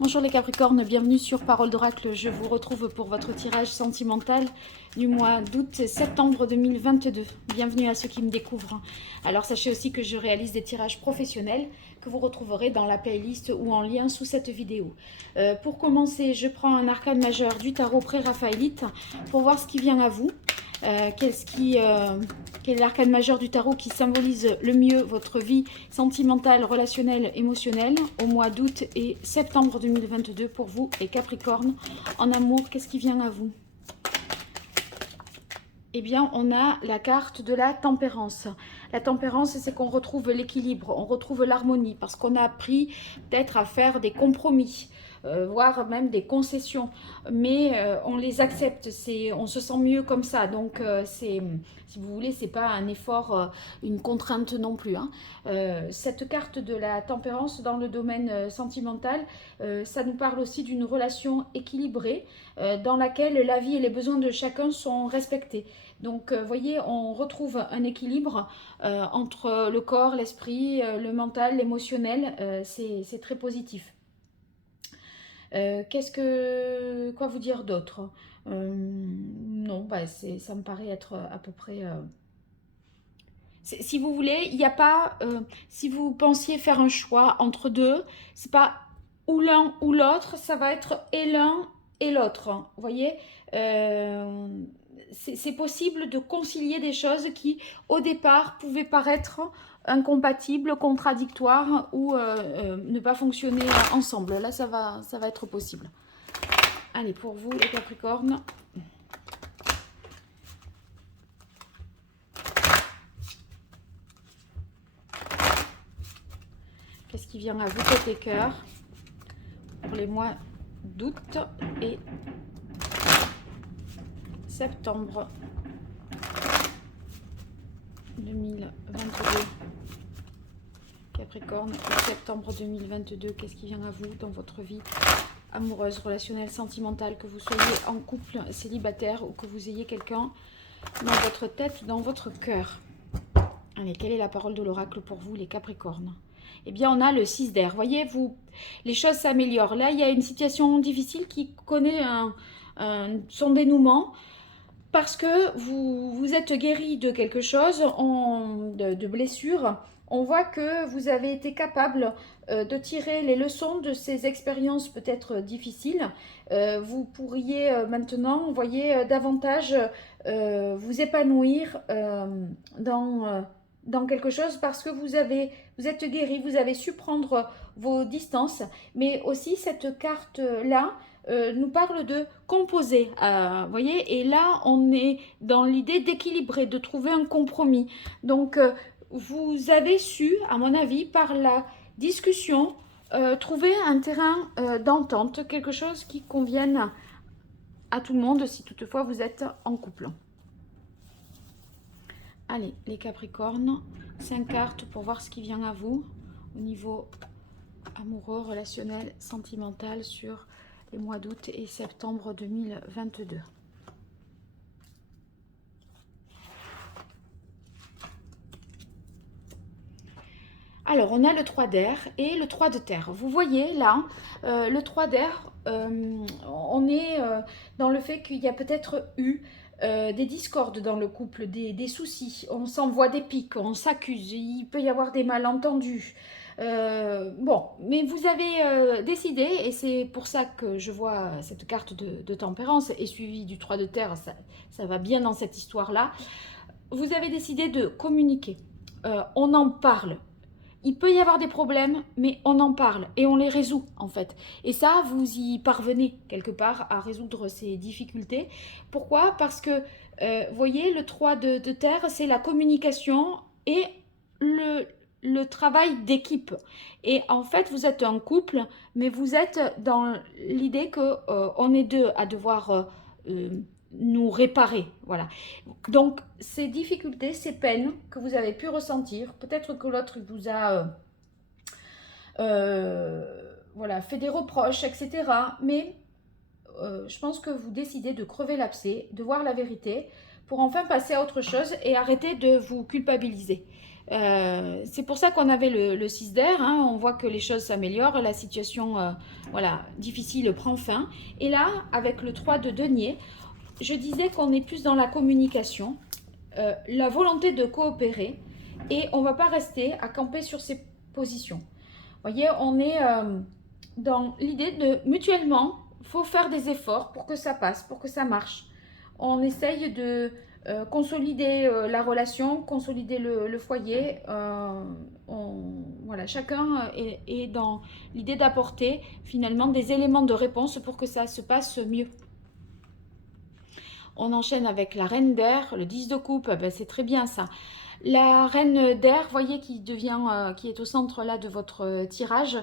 Bonjour les Capricornes, bienvenue sur Parole d'Oracle. Je vous retrouve pour votre tirage sentimental du mois d'août-septembre 2022. Bienvenue à ceux qui me découvrent. Alors sachez aussi que je réalise des tirages professionnels que vous retrouverez dans la playlist ou en lien sous cette vidéo. Pour commencer, je prends un arcane majeur du tarot pré-raphaélite pour voir ce qui vient à vous. Quel est l'arcane majeur du tarot qui symbolise le mieux votre vie sentimentale, relationnelle, émotionnelle au mois d'août et septembre 2022 pour vous, les Capricornes. En amour, qu'est-ce qui vient à vous? Eh bien, on a la carte de la tempérance. La tempérance, c'est qu'on retrouve l'équilibre, on retrouve l'harmonie, parce qu'on a appris peut-être à faire des compromis, voire même des concessions. Mais on les accepte, on se sent mieux comme ça. Donc, si vous voulez, c'est pas un effort, une contrainte non plus, hein. Cette carte de la tempérance dans le domaine sentimental, ça nous parle aussi d'une relation équilibrée, dans laquelle la vie et les besoins de chacun sont respectés. Donc, vous voyez, on retrouve un équilibre entre le corps, l'esprit, le mental, l'émotionnel. C'est très positif. Quoi vous dire d'autre? Non, bah, ça me paraît être à peu près... Si vous voulez, il n'y a pas... si vous pensiez faire un choix entre deux, c'est pas ou l'un ou l'autre, ça va être et l'un et l'autre. Vous voyez, c'est possible de concilier des choses qui, au départ, pouvaient paraître incompatibles, contradictoires ou ne pas fonctionner ensemble. Là, ça va être possible. Allez, pour vous, les Capricornes. Qu'est-ce qui vient à vous côté cœur pour les mois d'août et septembre 2022? Capricorne, septembre 2022, qu'est-ce qui vient à vous dans votre vie amoureuse, relationnelle, sentimentale, que vous soyez en couple, célibataire ou que vous ayez quelqu'un dans votre tête, dans votre cœur? Allez, quelle est la parole de l'oracle pour vous, les Capricornes? Eh bien, on a le 6 d'air. Voyez-vous, les choses s'améliorent. Là, il y a une situation difficile qui connaît son dénouement parce que vous êtes guéri de quelque chose, de blessure. On voit que vous avez été capable de tirer les leçons de ces expériences peut-être difficiles. Vous pourriez maintenant, vous voyez, davantage vous épanouir dans quelque chose parce que vous êtes guéri, vous avez su prendre vos distances. Mais aussi cette carte-là nous parle de composer, voyez, et là on est dans l'idée d'équilibrer, de trouver un compromis. Donc vous avez su, à mon avis, par la discussion, trouver un terrain d'entente, quelque chose qui convienne à tout le monde si toutefois vous êtes en couple. Allez, les Capricornes, 5 cartes pour voir ce qui vient à vous au niveau amoureux, relationnel, sentimental sur les mois d'août et septembre 2022. Alors, on a le 3 d'air et le 3 de terre. Vous voyez là, le 3 d'air, on est dans le fait qu'il y a peut-être eu des discordes dans le couple, des soucis. On s'envoie des piques, on s'accuse, il peut y avoir des malentendus. Bon, mais vous avez décidé, et c'est pour ça que je vois cette carte de tempérance et suivie du 3 de terre, ça va bien dans cette histoire-là. Vous avez décidé de communiquer. On en parle. Il peut y avoir des problèmes, mais on en parle et on les résout en fait. Et ça, vous y parvenez quelque part à résoudre ces difficultés. Pourquoi? Parce que, vous voyez, le 3 de terre, c'est la communication et le travail d'équipe. Et en fait, vous êtes un couple, mais vous êtes dans l'idée que on est deux à devoir nous réparer. Voilà. Donc, ces difficultés, ces peines que vous avez pu ressentir, peut-être que l'autre vous a voilà, fait des reproches, etc. Mais je pense que vous décidez de crever l'abcès, de voir la vérité, pour enfin passer à autre chose et arrêter de vous culpabiliser. C'est pour ça qu'on avait le 6 d'air, hein. On voit que les choses s'améliorent, la situation voilà, difficile prend fin. Et là, avec le 3 de denier, je disais qu'on est plus dans la communication, la volonté de coopérer, et on ne va pas rester à camper sur ses positions. Vous voyez, on est dans l'idée de mutuellement, il faut faire des efforts pour que ça passe, pour que ça marche. On essaye de consolider la relation, consolider le foyer. Voilà, chacun est dans l'idée d'apporter finalement des éléments de réponse pour que ça se passe mieux. On enchaîne avec la reine d'air, le 10 de coupe, ben c'est très bien ça. La reine d'air, voyez, qui qui est au centre là de votre tirage,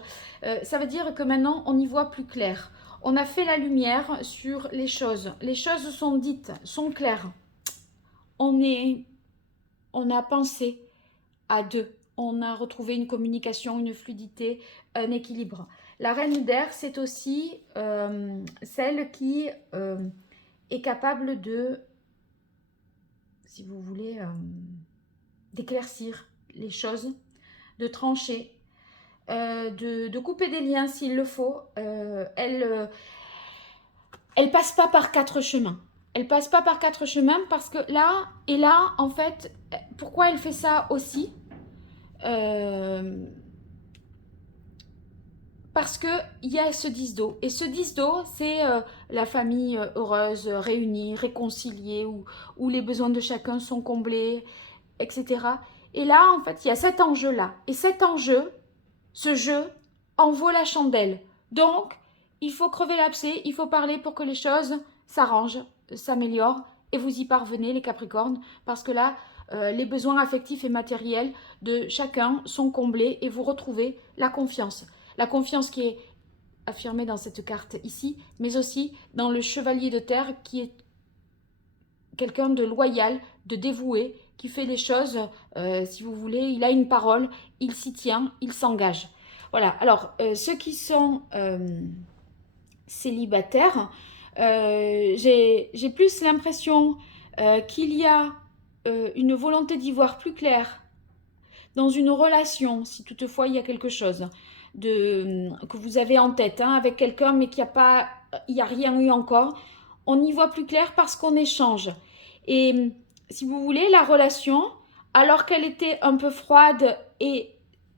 ça veut dire que maintenant on y voit plus clair. On a fait la lumière sur les choses. Les choses sont dites, sont claires. On a pensé à deux. On a retrouvé une communication, une fluidité, un équilibre. La reine d'air, c'est aussi celle qui est capable de, si vous voulez, d'éclaircir les choses, de trancher, de couper des liens s'il le faut. Elle passe pas par quatre chemins. Elle passe pas par quatre chemins parce que là, et là, en fait, pourquoi elle fait ça aussi parce qu'il y a ce 10 d'eau. Et ce 10 d'eau, c'est la famille heureuse, réunie, réconciliée, où les besoins de chacun sont comblés, etc. Et là, en fait, il y a cet enjeu-là. Et cet enjeu, ce jeu, en vaut la chandelle. Donc, il faut crever l'abcès, il faut parler pour que les choses s'arrangent, s'améliorent, et vous y parvenez, les Capricornes, parce que là, les besoins affectifs et matériels de chacun sont comblés et vous retrouvez la confiance. La confiance qui est affirmée dans cette carte ici, mais aussi dans le chevalier de terre qui est quelqu'un de loyal, de dévoué, qui fait les choses, si vous voulez, il a une parole, il s'y tient, il s'engage. Voilà, alors ceux qui sont célibataires, j'ai plus l'impression qu'il y a une volonté d'y voir plus clair dans une relation, si toutefois il y a quelque chose que vous avez en tête hein, avec quelqu'un, mais qu'il n'y a rien eu encore. On y voit plus clair parce qu'on échange. Et si vous voulez, la relation, alors qu'elle était un peu froide et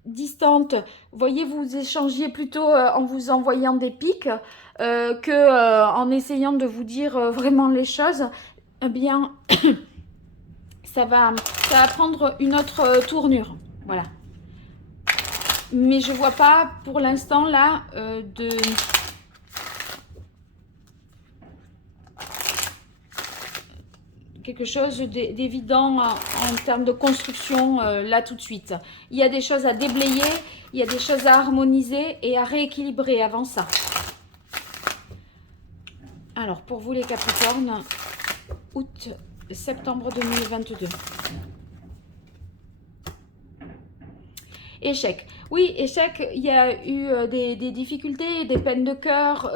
distante, vous voyez, vous échangiez plutôt en vous envoyant des pics en essayant de vous dire vraiment les choses, eh bien, ça va prendre une autre tournure. Voilà. Mais je vois pas pour l'instant là de quelque chose d'évident en termes de construction là tout de suite. Il y a des choses à déblayer, il y a des choses à harmoniser et à rééquilibrer avant ça. Alors pour vous les Capricornes, août-septembre 2022. Échec. Oui, échec, il y a eu des difficultés, des peines de cœur,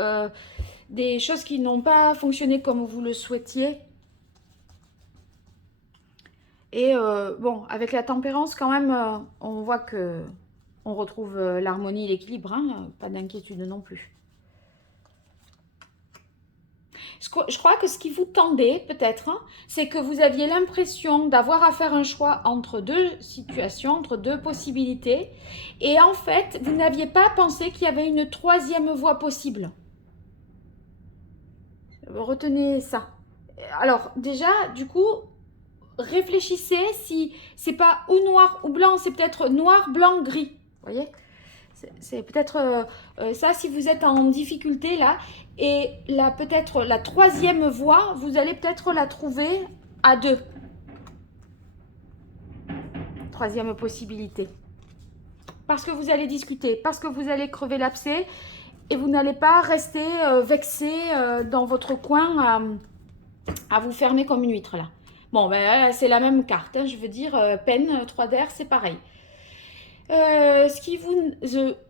des choses qui n'ont pas fonctionné comme vous le souhaitiez. Et bon, avec la tempérance, quand même, on voit que on retrouve l'harmonie et l'équilibre, hein, pas d'inquiétude non plus. Je crois que ce qui vous tendait, peut-être, hein, c'est que vous aviez l'impression d'avoir à faire un choix entre deux situations, entre deux possibilités. Et en fait, vous n'aviez pas pensé qu'il y avait une troisième voie possible. Retenez ça. Alors, déjà, du coup, réfléchissez si c'est pas ou noir ou blanc, c'est peut-être noir, blanc, gris. Vous voyez ? C'est peut-être ça si vous êtes en difficulté là. Et là, peut-être la troisième voie, vous allez peut-être la trouver à deux. Troisième possibilité. Parce que vous allez discuter, parce que vous allez crever l'abcès et vous n'allez pas rester vexé dans votre coin à vous fermer comme une huître là. Bon, ben c'est la même carte, hein, je veux dire, peine, 3 d'air, c'est pareil.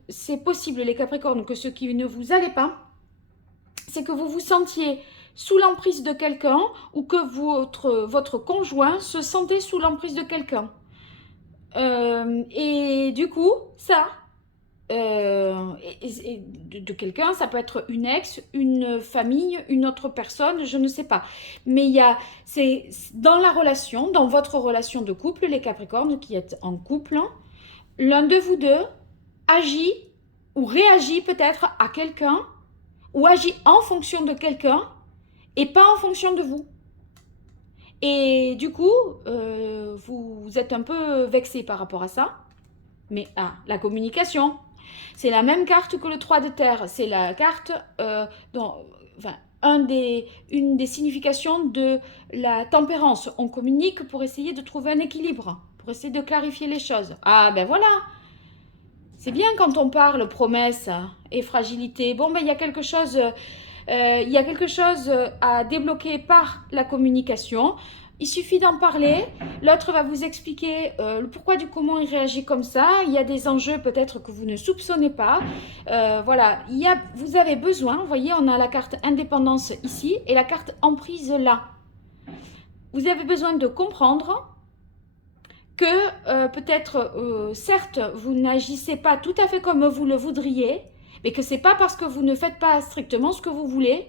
C'est possible les Capricornes que ce qui ne vous allait pas, c'est que vous vous sentiez sous l'emprise de quelqu'un ou que votre conjoint se sentait sous l'emprise de quelqu'un. Et du coup, ça, de quelqu'un, ça peut être une ex, une famille, une autre personne, je ne sais pas. Mais c'est dans la relation, dans votre relation de couple, les Capricornes qui êtes en couple, hein, l'un de vous deux agit ou réagit peut-être à quelqu'un ou agit en fonction de quelqu'un et pas en fonction de vous. Et du coup, vous êtes un peu vexé par rapport à ça. Mais la communication, c'est la même carte que le 3 de terre. C'est la carte enfin, une des significations de la tempérance. On communique pour essayer de trouver un équilibre, pour essayer de clarifier les choses. Ah ben voilà, c'est bien quand on parle promesse et fragilité. Bon ben il y a quelque chose à débloquer par la communication. Il suffit d'en parler. L'autre va vous expliquer le pourquoi du comment il réagit comme ça. Il y a des enjeux peut-être que vous ne soupçonnez pas. Voilà, vous avez besoin, vous voyez, on a la carte indépendance ici et la carte emprise là. Vous avez besoin de comprendre que peut-être, certes, vous n'agissez pas tout à fait comme vous le voudriez, mais que c'est pas parce que vous ne faites pas strictement ce que vous voulez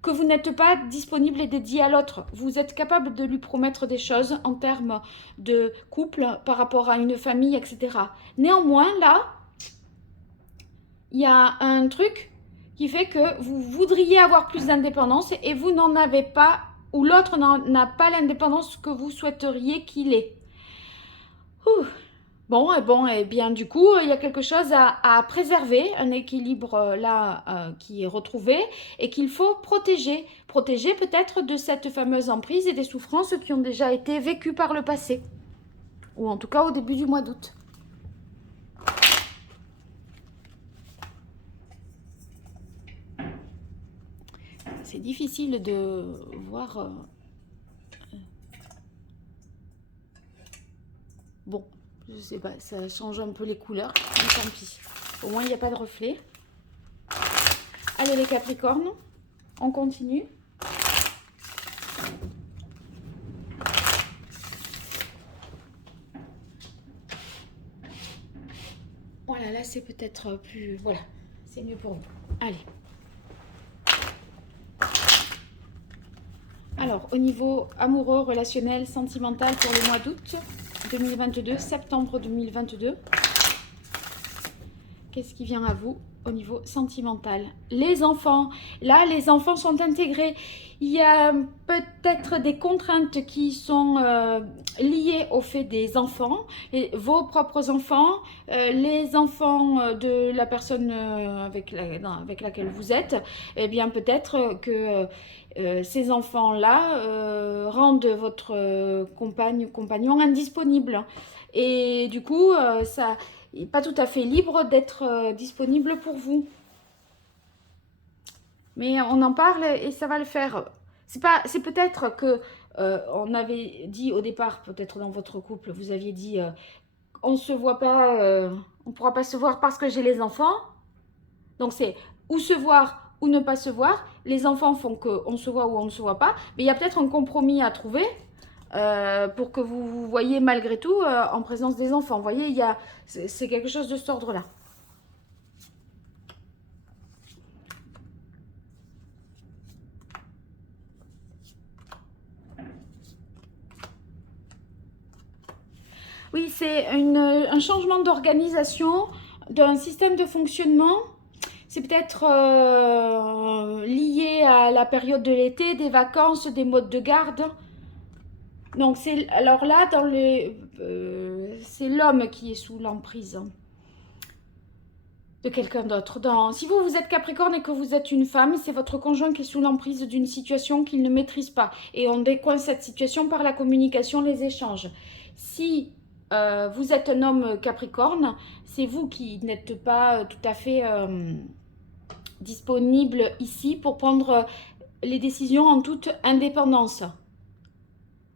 que vous n'êtes pas disponible et dédié à l'autre. Vous êtes capable de lui promettre des choses en termes de couple par rapport à une famille, etc. Néanmoins, là, il y a un truc qui fait que vous voudriez avoir plus d'indépendance et vous n'en avez pas, ou l'autre n'a pas l'indépendance que vous souhaiteriez qu'il ait. Ouh. Bon, et bien du coup, il y a quelque chose à préserver, un équilibre là qui est retrouvé et qu'il faut protéger. Protéger peut-être de cette fameuse emprise et des souffrances qui ont déjà été vécues par le passé. Ou en tout cas au début du mois d'août. C'est difficile de voir... Bon, je sais pas, ça change un peu les couleurs, mais tant pis. Au moins, il n'y a pas de reflet. Allez les Capricornes, on continue. Voilà, là c'est peut-être plus... Voilà, c'est mieux pour vous. Allez. Alors, au niveau amoureux, relationnel, sentimental pour le mois d'août 2022, septembre 2022, qu'est-ce qui vient à vous au niveau sentimental? Les enfants, là les enfants sont intégrés. Il y a peut-être des contraintes qui sont liées au fait des enfants, vos propres enfants, les enfants de la personne avec laquelle vous êtes. Eh bien peut-être que ces enfants-là rendent votre compagnon indisponible. Et du coup, ça n'est pas tout à fait libre d'être disponible pour vous. Mais on en parle et ça va le faire. C'est peut-être que on avait dit au départ, peut-être dans votre couple, vous aviez dit on se voit pas, on pourra pas se voir parce que j'ai les enfants. Donc c'est ou se voir ou ne pas se voir. Les enfants font qu'on se voit ou on ne se voit pas. Mais il y a peut-être un compromis à trouver pour que vous vous voyez malgré tout en présence des enfants. Vous voyez, c'est quelque chose de cet ordre-là. Oui, c'est un changement d'organisation, d'un système de fonctionnement. C'est peut-être lié à la période de l'été, des vacances, des modes de garde. Donc, alors là, c'est l'homme qui est sous l'emprise de quelqu'un d'autre. Si vous êtes Capricorne et que vous êtes une femme, c'est votre conjoint qui est sous l'emprise d'une situation qu'il ne maîtrise pas. Et on décoince cette situation par la communication, les échanges. Si vous êtes un homme Capricorne, c'est vous qui n'êtes pas tout à fait disponible ici pour prendre les décisions en toute indépendance.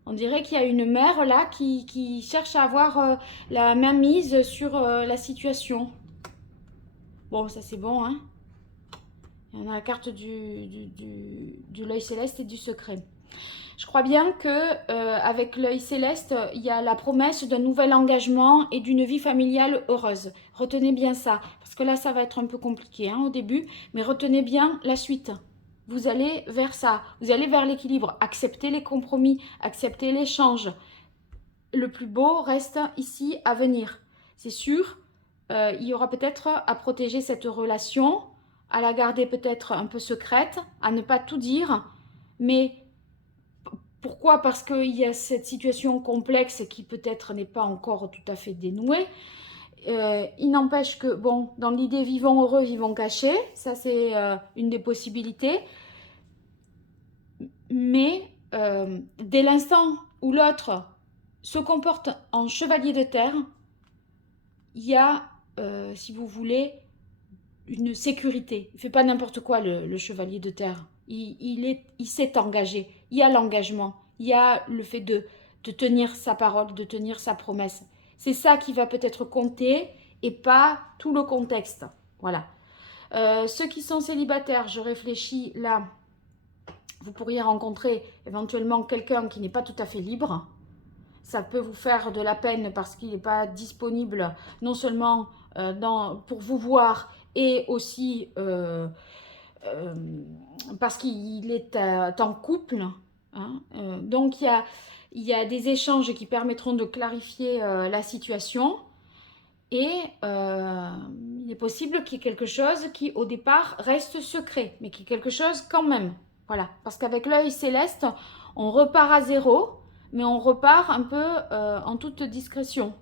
On dirait qu'il y a une mère là qui cherche à avoir la main mise sur la situation. Bon, ça c'est bon, hein. On a la carte de l'œil céleste et du secret. Je crois bien que avec l'œil céleste, il y a la promesse d'un nouvel engagement et d'une vie familiale heureuse. Retenez bien ça, parce que là, ça va être un peu compliqué hein, au début, mais retenez bien la suite. Vous allez vers ça, vous allez vers l'équilibre. Acceptez les compromis, acceptez l'échange. Le plus beau reste ici à venir. C'est sûr, il y aura peut-être à protéger cette relation, à la garder peut-être un peu secrète, à ne pas tout dire, mais pourquoi? Parce qu'il y a cette situation complexe qui peut-être n'est pas encore tout à fait dénouée. Il n'empêche que, bon, dans l'idée vivons heureux, vivons cachés, ça c'est une des possibilités. Mais dès l'instant où l'autre se comporte en chevalier de terre, il y a, si vous voulez, une sécurité. Il ne fait pas n'importe quoi le chevalier de terre. Il s'est engagé. Il y a l'engagement. Il y a le fait de tenir sa parole, de tenir sa promesse. C'est ça qui va peut-être compter et pas tout le contexte. Voilà. Ceux qui sont célibataires, je réfléchis là, vous pourriez rencontrer éventuellement quelqu'un qui n'est pas tout à fait libre. Ça peut vous faire de la peine parce qu'il n'est pas disponible non seulement pour vous voir et aussi euh, parce qu'il est en couple. Hein. Donc il y a des échanges qui permettront de clarifier la situation et il est possible qu'il y ait quelque chose qui au départ reste secret, mais qui est quelque chose quand même. Voilà, parce qu'avec l'œil céleste, on repart à zéro, mais on repart un peu en toute discrétion.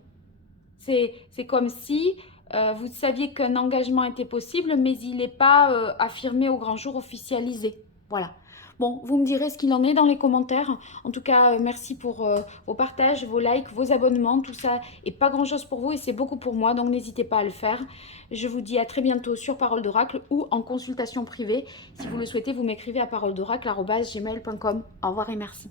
C'est comme si vous saviez qu'un engagement était possible, mais il n'est pas affirmé au grand jour, officialisé. Voilà. Bon, vous me direz ce qu'il en est dans les commentaires. En tout cas, merci pour vos partages, vos likes, vos abonnements. Tout ça est pas grand-chose pour vous et c'est beaucoup pour moi, donc n'hésitez pas à le faire. Je vous dis à très bientôt sur Parole d'Oracle ou en consultation privée. Si vous le souhaitez, vous m'écrivez à paroledoracle@gmail.com. Au revoir et merci.